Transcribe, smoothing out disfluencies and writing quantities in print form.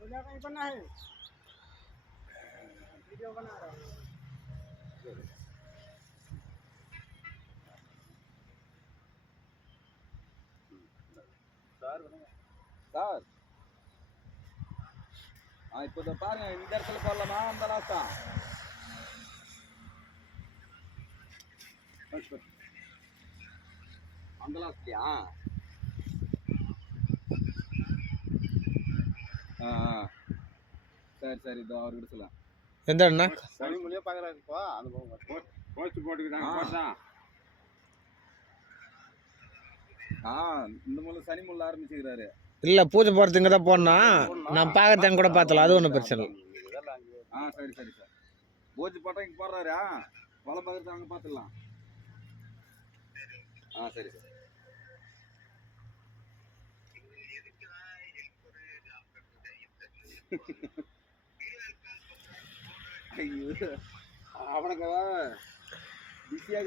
पूजा कहीं करना है, वीडियो बना रहा हूँ। சார் இப்போ இதை பாருங்க, இந்த இடத்துல போடலாமா அந்த லாஸ்டா? அந்த லாஸ்ட்லையா? சரி சரி, இதோ அவர்கிட்ட சொல்லலாம். எந்த அண்ணா சனி மொழியா பார்க்குறாருப்பா, அந்த போஸ்ட் போட்டுக்கிட்டாங்க. இந்த முள்ள சனி முள்ள ஆரம்பிச்சுக்கிறாரு. இல்லை பூஜை போகிறதுக்கு இங்கே தான் போடணும். நான் பார்க்கறத கூட பார்த்தலாம், அது ஒன்றும் பிரச்சனை இல்லை. சரி சரி சார். பூஜை போட்டா இங்கே போடுறாரு, வலை பார்க்கறது அங்கே பார்த்துடலாம். சரி சார். ஐயோ, அவனுக்கு பிஸியாக